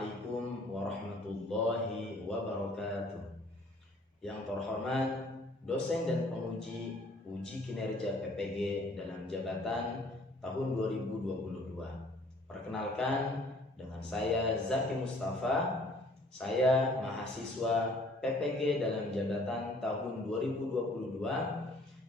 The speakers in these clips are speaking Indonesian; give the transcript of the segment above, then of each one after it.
Assalamualaikum warahmatullahi wabarakatuh. Yang terhormat dosen dan penguji uji kinerja PPG dalam jabatan tahun 2022. Perkenalkan, dengan saya Zaki Mustafa. Saya mahasiswa PPG dalam jabatan tahun 2022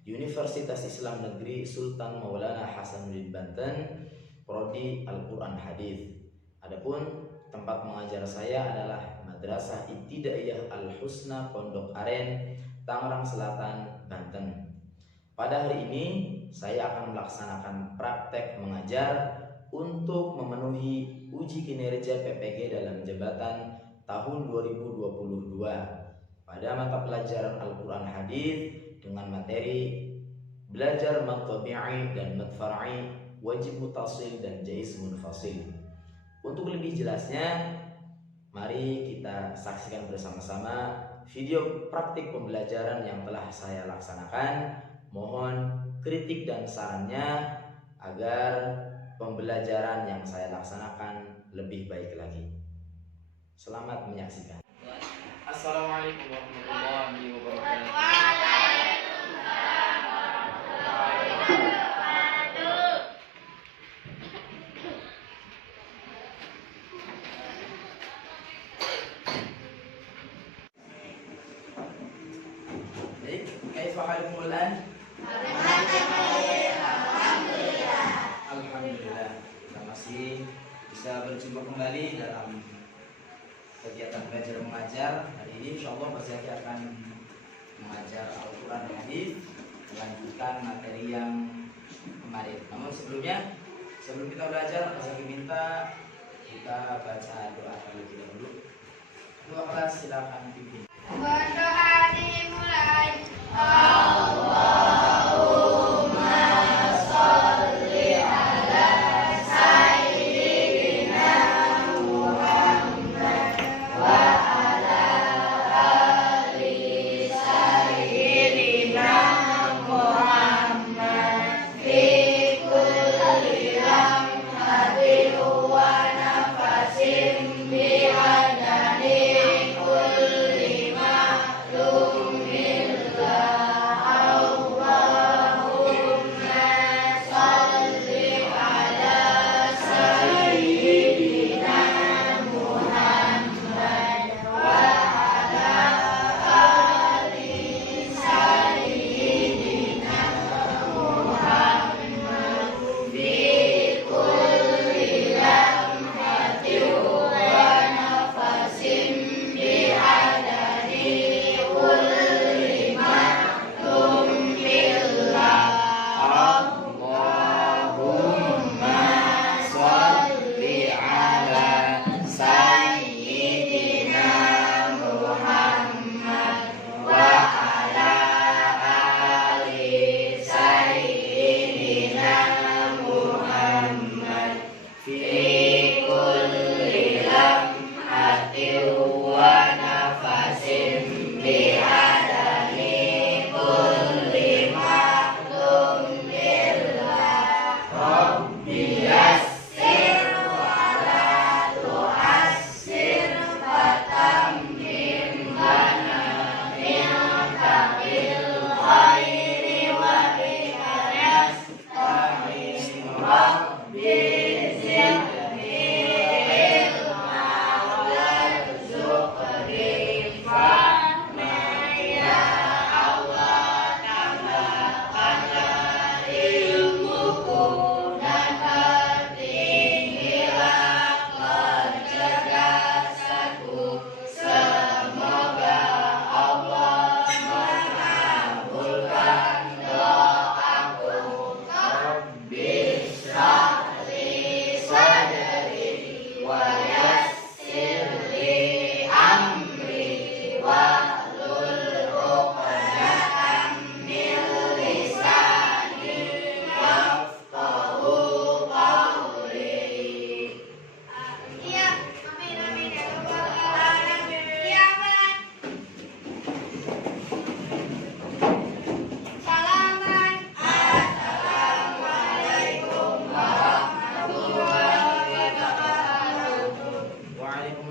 Universitas Islam Negeri Sultan Maulana Hasanuddin Banten, Prodi Al-Quran Hadis. Adapun tempat mengajar saya adalah Madrasah Ibtidaiyah Al-Husna Pondok Aren, Tangerang Selatan, Banten. Pada hari ini saya akan melaksanakan praktek mengajar untuk memenuhi uji kinerja PPG dalam jabatan tahun 2022 pada mata pelajaran Al-Quran Hadis dengan materi belajar mad tabi'i dan mad far'i, wajib mutasil dan jaiz munfasil. Untuk lebih jelasnya, mari kita saksikan bersama-sama video praktik pembelajaran yang telah saya laksanakan. Mohon kritik dan sarannya agar pembelajaran yang saya laksanakan lebih baik lagi. Selamat menyaksikan. Assalamualaikum warahmatullahi wabarakatuh. Baik, kaifa halukum al-an? Alhamdulillah, kita masih bisa berjumpa kembali dalam kegiatan belajar mengajar. Hari ini insyaallah Mas Zaki akan mengajar Al-Quran dan Hadis, melanjutkan materi yang kemarin. Namun sebelum kita belajar, Mas Zaki minta kita baca doa terlebih dahulu. Doa kelas silakan pimpin. Berdoa dimulai. Wa nafasim bi adani kulli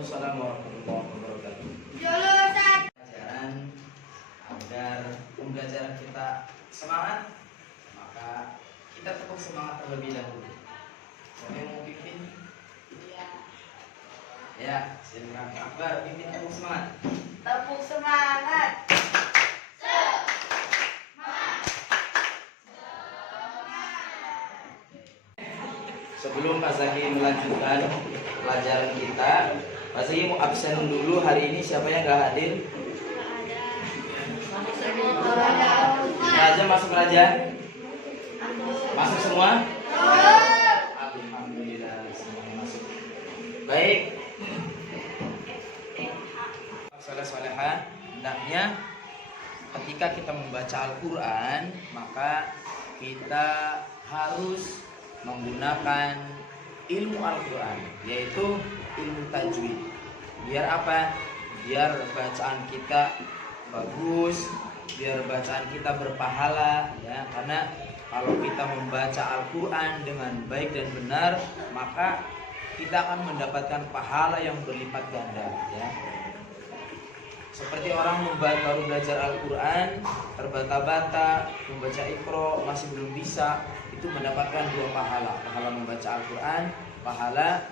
Waalaikumsalam warahmatullahi wabarakatuh. Jurusan Pelajaran agar pembelajaran kita semangat, maka kita tetap semangat terlebih dahulu. Siapa yang mau pimpin? Ya, silakan Akbar pimpin tepuk semangat. tepuk semangat. Sebelum Pak Zaki melanjutkan pelajaran kita, Pak Zaki mau absen dulu hari ini. Siapa yang nggak hadir? Raja masuk Raja? Masuk semua? Alhamdulillah semuanya masuk. Baik. Salah soleha, hendaknya ketika kita membaca Al-Quran, maka kita harus menggunakan ilmu Al-Quran, yaitu ilmu tajwid. Biar apa? Biar bacaan kita bagus, biar bacaan kita berpahala, ya. Karena kalau kita membaca Al-Quran dengan baik dan benar, maka kita akan mendapatkan pahala yang berlipat ganda, ya. Seperti orang baru belajar Al-Quran, terbata-bata, membaca Iqra, masih belum bisa, itu mendapatkan 2 pahala. Pahala membaca Al-Quran, pahala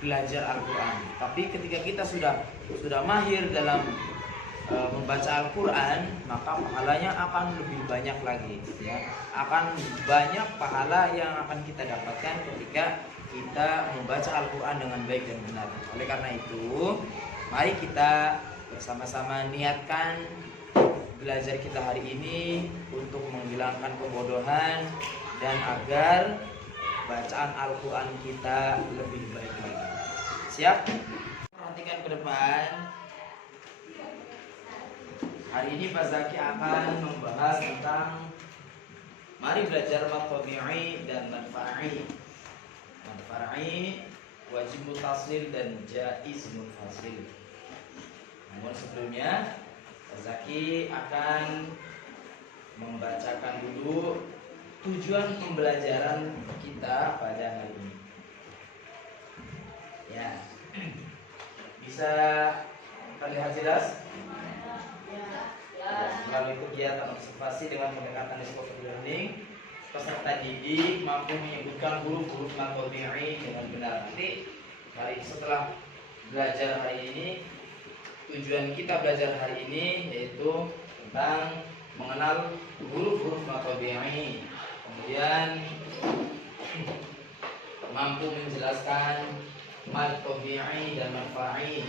belajar Al-Quran. Tapi ketika kita sudah mahir dalam membaca Al-Quran, maka pahalanya akan lebih banyak lagi, ya. Akan banyak pahala yang akan kita dapatkan ketika kita membaca Al-Quran dengan baik dan benar. Oleh karena itu, mari kita bersama-sama niatkan belajar kita hari ini untuk menghilangkan kebodohan dan agar bacaan Al-Quran kita lebih baik lagi. Siap? Perhatikan ke depan. Hari ini Pak Zaki akan membahas tentang mari belajar mad tabi'i dan mad far'i. Mad far'i wajib mutasil dan jaiz munfasil. Namun sebelumnya Pak Zaki akan membacakan dulu tujuan pembelajaran kita pada hari ini. Ya, bisa terlihat jelas? Melalui kegiatan observasi dengan pendekatan discovery learning, peserta didik mampu menyebutkan huruf-huruf mad tabi'i dengan benar. Nanti mari setelah belajar hari ini, tujuan kita belajar hari ini yaitu tentang mengenal huruf-huruf mad tabi'i, kemudian mampu menjelaskan mad tabi'i dan mad far'i,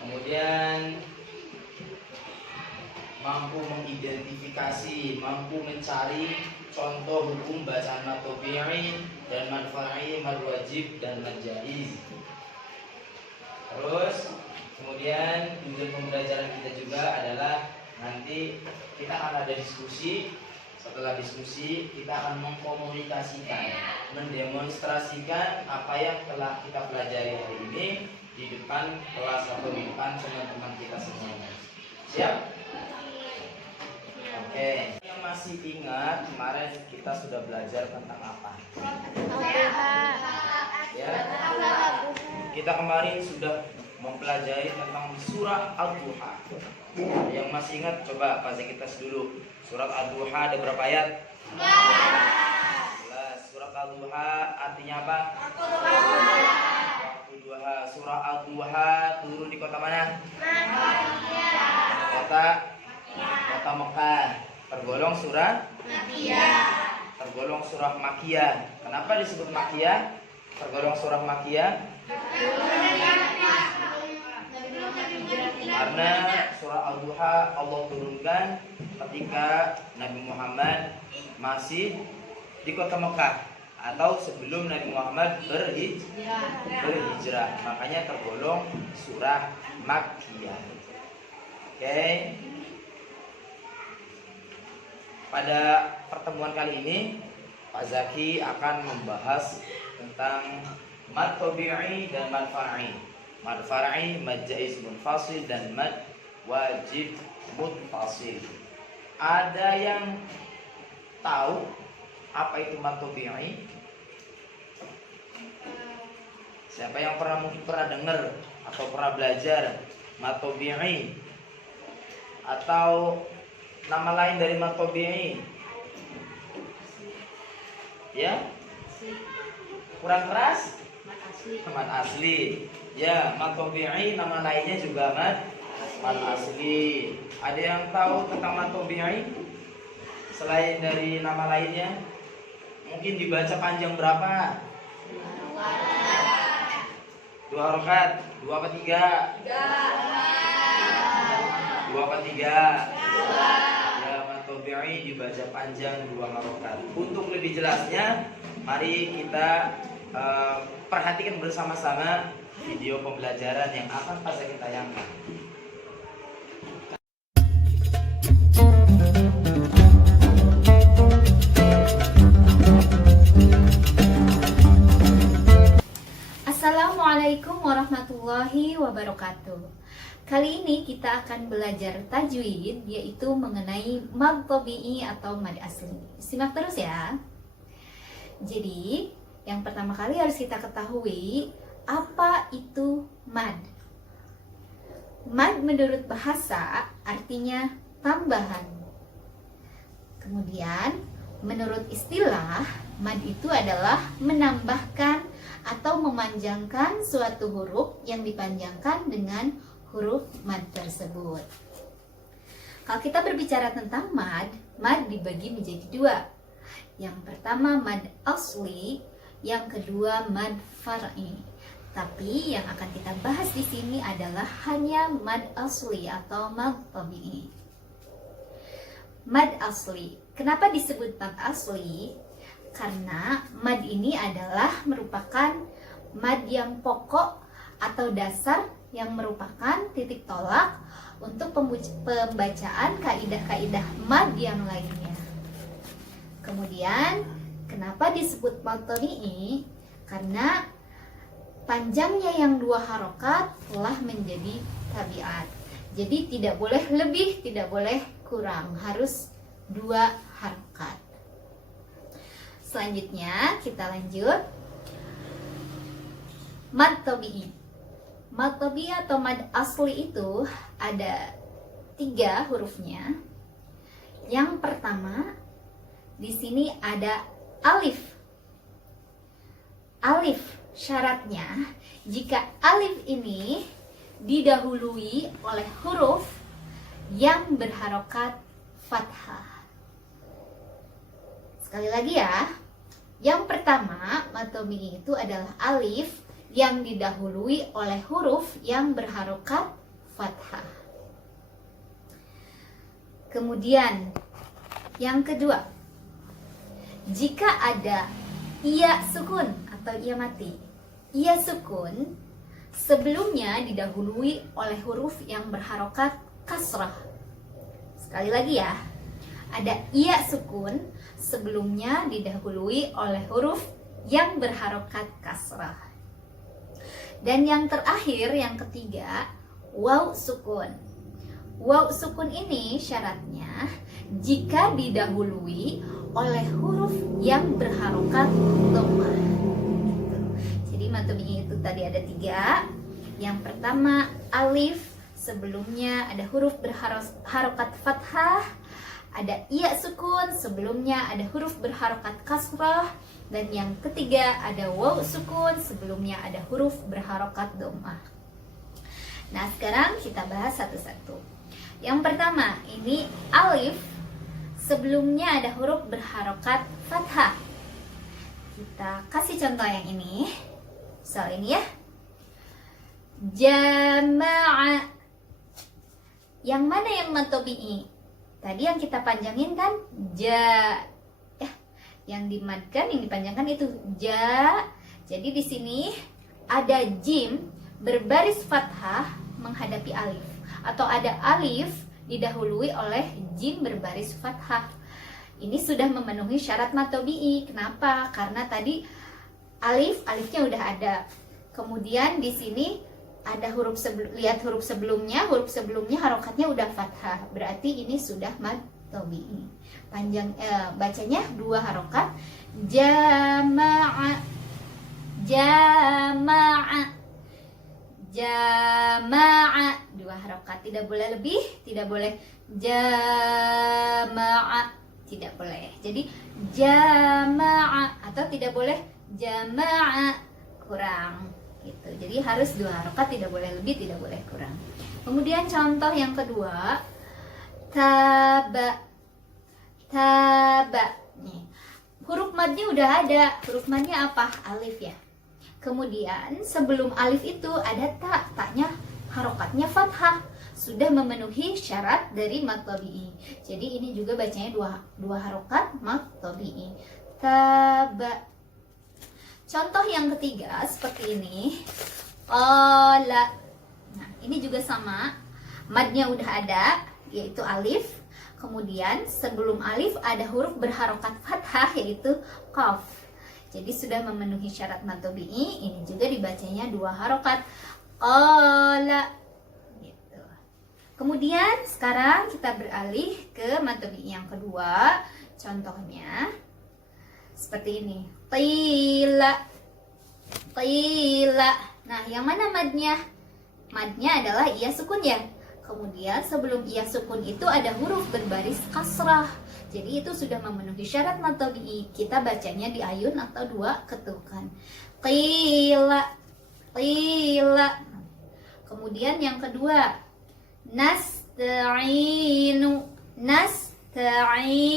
kemudian mampu mengidentifikasi, mampu mencari contoh hukum bacaan mad tabi'i dan mad far'i, mad wajib dan mad jaiz. Terus kemudian tujuan pembelajaran kita juga adalah nanti kita akan ada diskusi. Setelah diskusi kita akan mengkomunikasikan, mendemonstrasikan apa yang telah kita pelajari hari ini di depan kelas atau di depan teman-teman kita semuanya. Siap? Oke. Yang masih ingat kemarin kita sudah belajar tentang apa? Ya. Kita kemarin sudah mempelajari tentang surah Ad-Duha. Yang masih ingat coba Pak Zaki tes dulu. Surat Ad-Duha ada berapa ayat? 11. Surat Ad-Duha artinya apa? Waktu duha. Surah Ad-Duha turun di kota mana? Kota Mekah. Tergolong surah Makiyah. Kenapa disebut Makiyah? Tergolong surah Makiyah karena surah Al-Duha Allah turunkan ketika Nabi Muhammad masih di kota Mekah atau sebelum Nabi Muhammad berhijrah. Makanya tergolong surah Makkiyah. Oke. Pada pertemuan kali ini Pak Zaki akan membahas tentang mad tabi'i dan mad far'i. Mad far'i, mad jaiz munfasil dan mad wajib muttasil. Ada yang tahu apa itu mad tabi'i? Siapa yang mungkin pernah dengar atau pernah belajar mad tabi'i? Atau nama lain dari mad tabi'i? Ya? Kurang keras? Mad asli. Ya, mad tabi'i nama lainnya juga mad asli. Ada yang tahu tentang mad tabi'i? Selain dari nama lainnya? Mungkin dibaca panjang berapa? 2 harokat. 2 apa 3? 2 apa 3? Ya, mad tabi'i dibaca panjang 2 harokat. Untuk lebih jelasnya, mari kita perhatikan bersama-sama video pembelajaran yang akan saya tayangkan. Assalamualaikum warahmatullahi wabarakatuh. Kali ini kita akan belajar tajwid, yaitu mengenai mad tabi'i atau mad asli. Simak terus ya. Jadi, yang pertama kali harus kita ketahui apa itu mad. Mad menurut bahasa artinya tambahan. Kemudian, menurut istilah, mad itu adalah menambahkan atau memanjangkan suatu huruf yang dipanjangkan dengan huruf mad tersebut. Kalau kita berbicara tentang mad dibagi menjadi 2. Yang pertama mad asli, yang kedua mad far'i. Tapi yang akan kita bahas di sini adalah hanya mad asli atau mad tabi'i. Mad asli. Kenapa disebut mad asli? Karena mad ini adalah merupakan mad yang pokok atau dasar yang merupakan titik tolak untuk pembacaan kaidah-kaidah mad yang lainnya. Kemudian, kenapa disebut mad tabi'i? Karena panjangnya yang 2 harokat telah menjadi tabiat. Jadi tidak boleh lebih, tidak boleh kurang, harus 2 harokat. Selanjutnya kita lanjut. Mad tabi'i. Mad tabi'i atau mad asli itu ada 3 hurufnya. Yang pertama, di sini ada alif. Alif syaratnya jika alif ini didahului oleh huruf yang berharokat fathah. Sekali lagi ya. Yang pertama, mad tabi'i itu adalah alif yang didahului oleh huruf yang berharokat fathah. Kemudian yang kedua, jika ada iya sukun atau iya mati. Iya sukun sebelumnya didahului oleh huruf yang berharokat kasrah. Sekali lagi ya. Ada iya sukun sebelumnya didahului oleh huruf yang berharokat kasrah. Dan yang terakhir, yang ketiga, waw sukun. Waw sukun ini syaratnya jika didahului oleh huruf yang berharokat dhammah. Jadi mad tabi'i itu tadi ada 3. Yang pertama alif, sebelumnya ada huruf berharokat fathah. Ada iya sukun, sebelumnya ada huruf berharokat kasrah. Dan yang ketiga ada waw sukun, sebelumnya ada huruf berharokat dhammah. Nah sekarang kita bahas satu-satu. Yang pertama, ini alif, sebelumnya ada huruf berharokat fathah. Kita kasih contoh yang ini. Soal ini ya. Jama'a. Yang mana yang mad tabi'i? Tadi yang kita panjangin kan ja. Yang dimadkan, yang dipanjangkan itu ja. Jadi di sini ada jim berbaris fathah menghadapi alif, atau ada alif didahului oleh jim berbaris fathah. Ini sudah memenuhi syarat mad tabi'i. Kenapa? Karena tadi alifnya udah ada. Kemudian di sini ada lihat huruf sebelumnya harokatnya udah fathah. Berarti ini sudah mad tabi'i. Panjang bacanya 2 harokat. Jama'a. Jama'a. jama'a, 2 harokat, tidak boleh lebih, tidak boleh jama'a, tidak boleh. Jadi jama'a, atau tidak boleh jama'a, kurang gitu. Jadi harus 2 harokat, tidak boleh lebih, tidak boleh kurang. Kemudian contoh yang kedua, taba. Taba. Nih, huruf madnya udah ada. Huruf madnya apa? Alif ya. Kemudian sebelum alif itu ada ta. Taknya harokatnya fathah. Sudah memenuhi syarat dari mad tabi'i. Jadi ini juga bacanya dua harokat mad tabi'i. Taba. Contoh yang ketiga seperti ini. Qala. Nah, ini juga sama. Madnya udah ada, yaitu alif. Kemudian sebelum alif ada huruf berharokat fathah, yaitu qaf. Jadi sudah memenuhi syarat mad tabi'i. Ini juga dibacanya 2 harokat. Qala. Gitu. Kemudian sekarang kita beralih ke mad tabi'i yang kedua. Contohnya seperti ini. Qila. Qila. Nah, yang mana madnya? Madnya adalah iya sukun ya. Kemudian sebelum iya sukun itu ada huruf berbaris kasrah. Jadi itu sudah memenuhi syarat mad tabi'i. Kita bacanya di ayun atau 2 ketukan. Qila. Qila. Kemudian yang kedua, nasta'inu. Nasta'inu.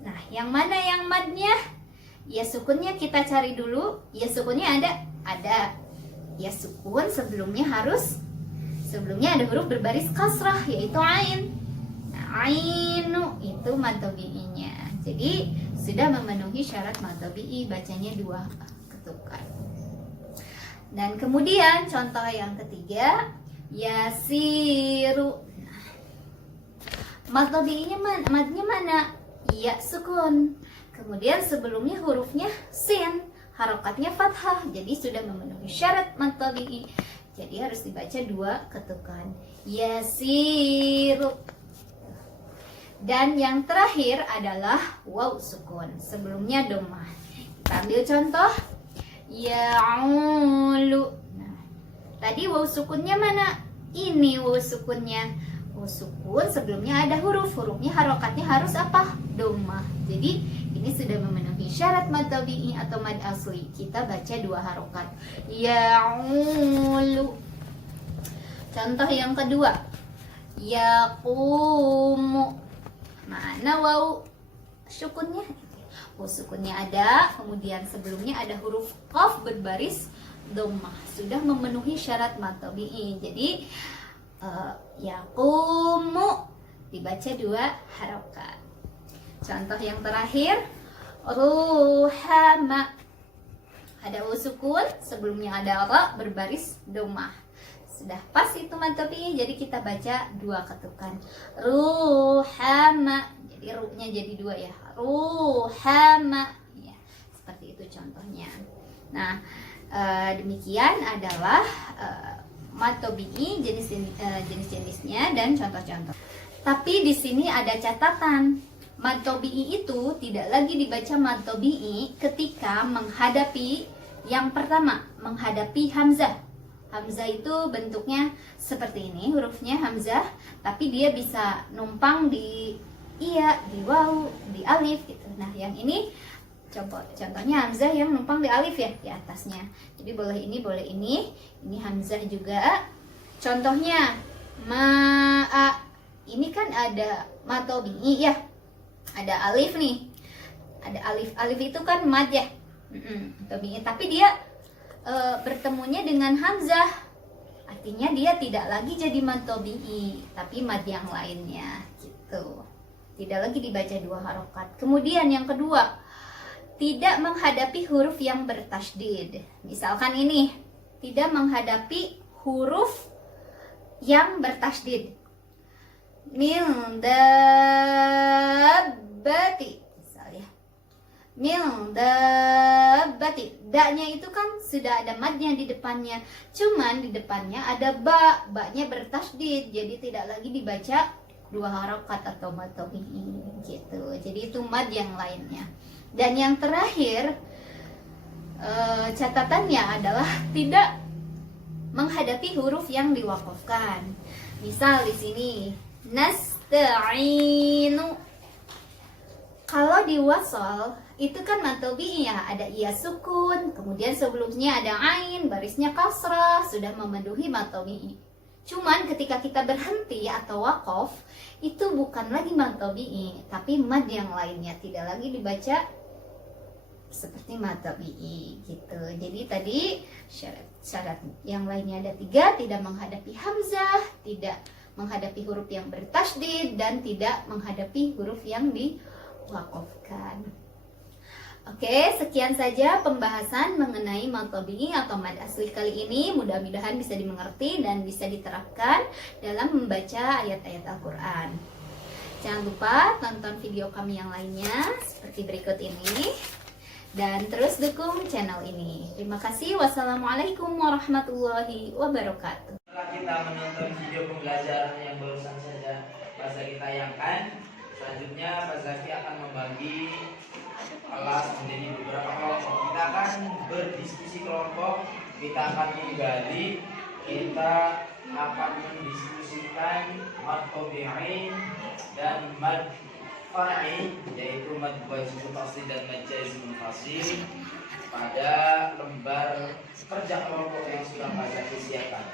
Nah, yang mana yang madnya? Ya sukunnya kita cari dulu. Ya sukunnya ada? Ada. Ya sukun sebelumnya ada huruf berbaris kasrah, yaitu ain. Nah, ainu itu mad tabi'inya. Jadi sudah memenuhi syarat mad tabi'i, bacanya 2 ketukan. Dan kemudian contoh yang ketiga, yasiru. Nah, mad tabi'inya madnya mana? Ya sukun. Kemudian sebelumnya hurufnya sin, harokatnya fathah. Jadi sudah memenuhi syarat mad tabi'i. Jadi harus dibaca 2 ketukan. Yasiru. Dan yang terakhir adalah waw sukun. Sebelumnya dhammah. Kita ambil contoh. Ya'ulu. Nah, tadi waw sukunnya mana? Ini waw sukunnya. Waw sukun sebelumnya ada huruf. Hurufnya harokatnya harus apa? Dhammah. Jadi ini sudah memenuhi syarat mad tabi'i atau mad asli. Kita baca 2 harokat. Ya'ulu. Contoh yang kedua, yaqumu. Mana waw sukunnya? Waw sukunnya ada, kemudian sebelumnya ada huruf qaf berbaris dhammah. Sudah memenuhi syarat mad tabi'i. Jadi yaqumu dibaca 2 harokat. Contoh yang terakhir, ruhama. Ada waw sukun, sebelumnya ada ra berbaris dhammah. Sudah pas itu mad tabi'i, jadi kita baca 2 ketukan. Ruhama. Jadi ru-nya jadi 2 ya. Ruhama. Ya, seperti itu contohnya. Nah, demikian adalah mad tabi'i jenis-jenisnya dan contoh-contoh. Tapi di sini ada catatan. Mad tabi'i itu tidak lagi dibaca mad tabi'i ketika menghadapi yang pertama, menghadapi hamzah. Hamzah itu bentuknya seperti ini, hurufnya hamzah, tapi dia bisa numpang di iya, di waw, di alif gitu. Nah, yang ini contohnya hamzah yang numpang di alif ya, di atasnya. Jadi boleh ini, boleh ini. Ini hamzah juga. Contohnya ma'a. Ini kan ada mad tabi'i ya. Ada alif nih. Ada alif. Alif itu kan mad ya. Tabi'i, tapi dia bertemunya dengan hamzah. Artinya dia tidak lagi jadi mad tabi'i, tapi mad yang lainnya gitu. Tidak lagi dibaca 2 harokat. Kemudian yang kedua, tidak menghadapi huruf yang bertasydid. Misalkan ini, tidak menghadapi huruf yang bertasydid. Min dabbati, misalnya. Min dabbati. Da-nya itu kan sudah ada madnya di depannya. Cuman di depannya ada ba. Ba-nya bertasydid. Jadi tidak lagi dibaca 2 harokat atau mad tabi'i gitu. Jadi itu mad yang lainnya. Dan yang terakhir, catatannya adalah tidak menghadapi huruf yang diwakafkan. Misal di sini nasta'inu. Kalau di wasol itu kan mad tabi'i ya, ada iya sukun, kemudian sebelumnya ada ain, barisnya kasrah, sudah memenuhi mad tabi'i. Cuman ketika kita berhenti atau wakaf, itu bukan lagi mad tabi'i, tapi mad yang lainnya, tidak lagi dibaca seperti mad tabi'i gitu. Jadi tadi syarat yang lainnya ada 3, tidak menghadapi hamzah, tidak menghadapi huruf yang bertasydid, dan tidak menghadapi huruf yang diwakafkan. Oke, sekian saja pembahasan mengenai mad tabi'i atau mad asli kali ini. Mudah-mudahan bisa dimengerti dan bisa diterapkan dalam membaca ayat-ayat Al-Quran. Jangan lupa tonton video kami yang lainnya seperti berikut ini. Dan terus dukung channel ini. Terima kasih. Wassalamualaikum warahmatullahi wabarakatuh. Setelah kita menonton video pembelajaran yang barusan saja Pak Zaki tayangkan, selanjutnya Pak Zaki akan membagi kelas menjadi beberapa kelompok. Kita akan berdiskusi kelompok, kita akan menggali, kita akan mendiskusikan mad tabi'i dan mad far'i, yaitu mad wajib fasli dan mad jazm fasli pada lembar kerja kelompok yang sudah Pak Zaki siapkan.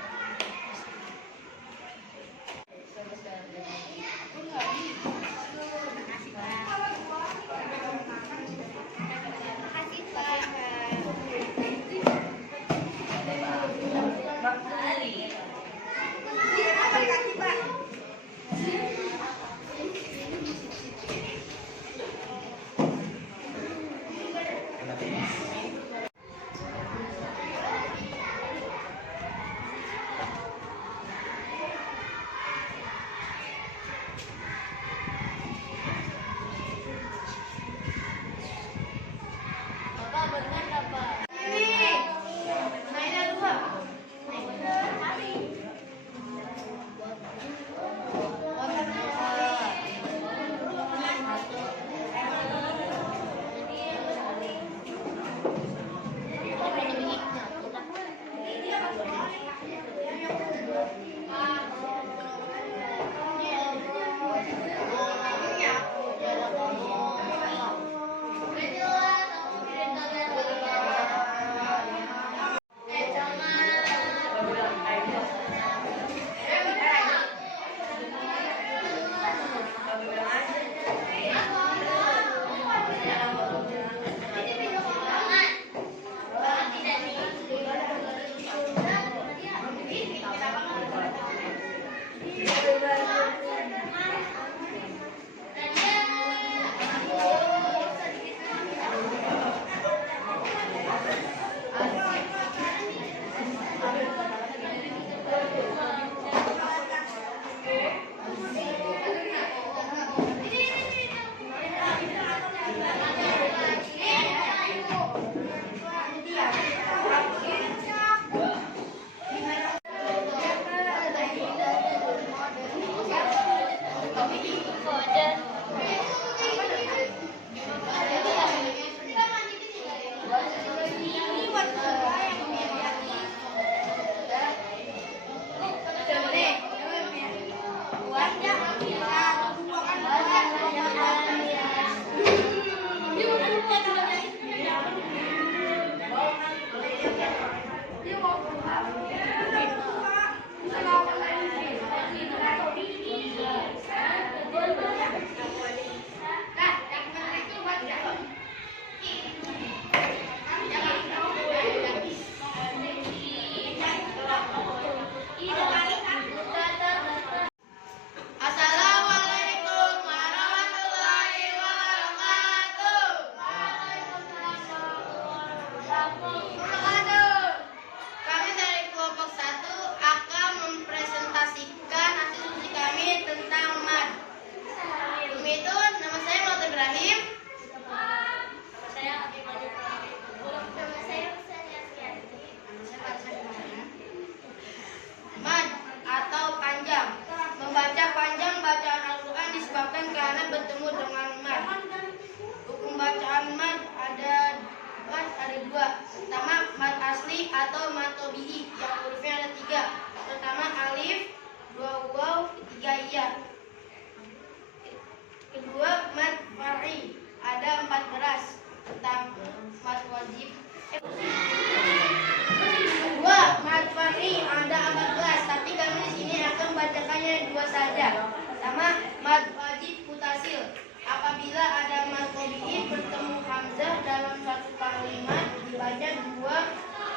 Pertama, mad wajib mutasil. Apabila ada mad tabi'i bertemu hamzah dalam satu kalimat dibaca 2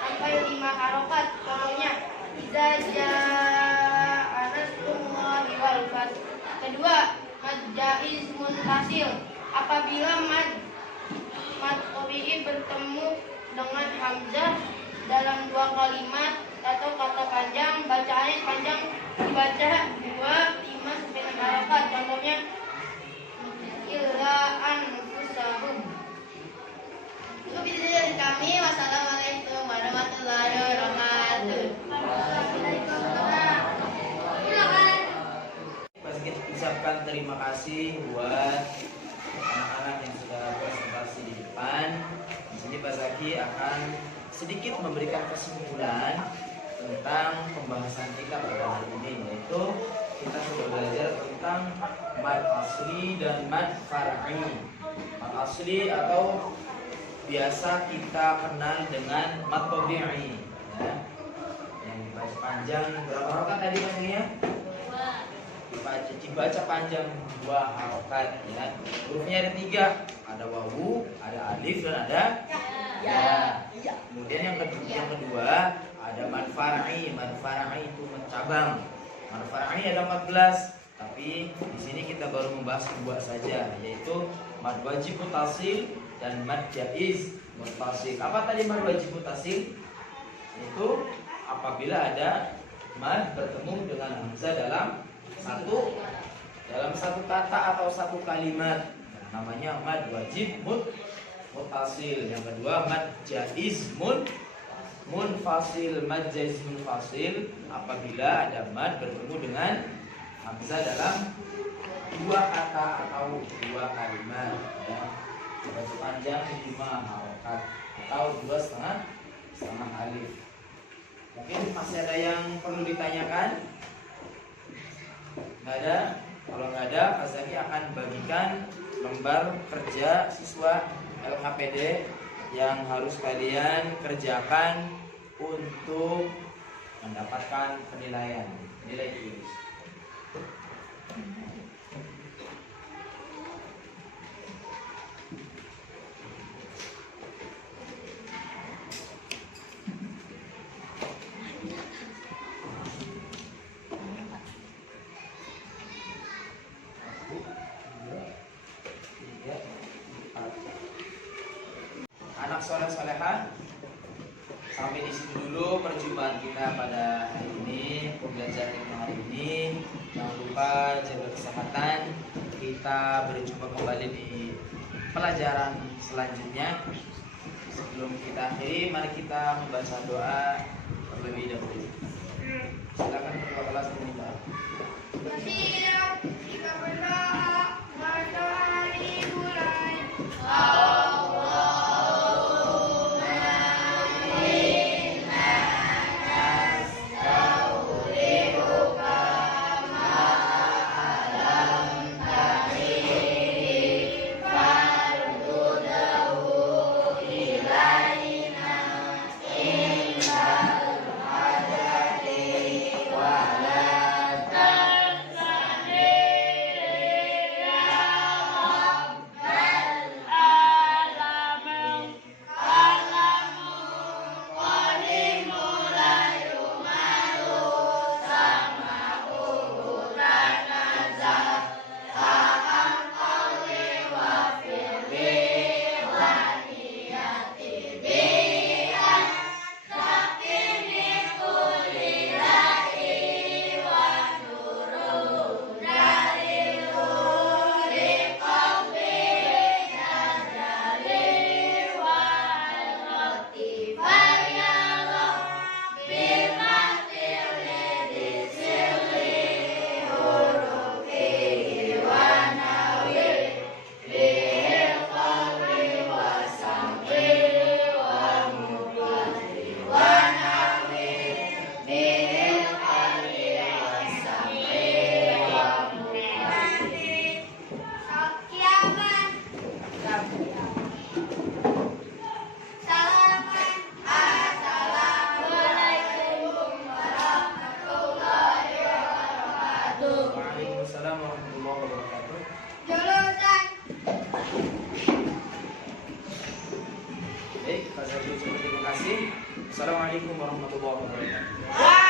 sampai 5 harokat. Contohnya, iza jaa nasrullahi wal fath. Kedua, mad jaiz munfasil. Apabila mad tabi'i bertemu dengan hamzah dalam 2 kalimat atau kata panjang, bacaannya panjang dibaca 2, 5 sampai 6 harokat. Contohnya, illa anfusahum. Itu bisa dari kami. Wassalamualaikum warahmatullahi wabarakatuh. Kita ucapkan terima kasih buat anak-anak yang sudah presentasi di depan. Di sini Pak Zaki akan sedikit memberikan kesimpulan tentang pembahasan kita pada hari ini, yaitu kita sudah belajar tentang mad asli dan mad far'i. Mad asli atau biasa kita kenal dengan mad tabi'i, ya. Yang dibaca panjang berapa harokat tadi maksudnya? Dibaca panjang 2 harokat, ya. Hurufnya ada 3, ada wawu, ada alif dan ada ya. Kemudian yang kedua ada mad far'i. Mad far'i itu mencabang. Mad far'i ada 14, tapi di sini kita baru membahas 2 saja, yaitu mad wajib mutasil dan mad jaiz muttasil. Apa tadi mad wajib mutasil? Itu apabila ada mad bertemu dengan hamzah dalam satu kata atau satu kalimat, namanya mad wajib mutasil. Yang kedua mad jaiz munfasil. Mad jaiz munfasil apabila ada mad bertemu dengan hamzah dalam 2 kata atau 2 kalimat, ya. Baca panjang 5 harokat atau 2,5 alif. Mungkin masih ada yang perlu ditanyakan? Nggak ada? Kalau nggak ada, Pak Zaki akan bagikan lembar kerja siswa LHPD yang harus kalian kerjakan untuk mendapatkan penilaian, nilai tulis. Anak soleh-soleha, sampai di sini dulu perjumpaan kita pada hari ini, pembelajaran kita hari ini. Jangan lupa jaga kesehatan. Kita berjumpa kembali di pelajaran selanjutnya. Sebelum kita akhiri, mari kita membaca doa terlebih dahulu. Silakan ketua kelas meminta. Siap, kita berdoa. Matahari bulan. Wa wabarakatuh. Jurusan. Baik, Pak Zaki, terima kasih. Assalamualaikum warahmatullahi wabarakatuh. Waalaikumsalam.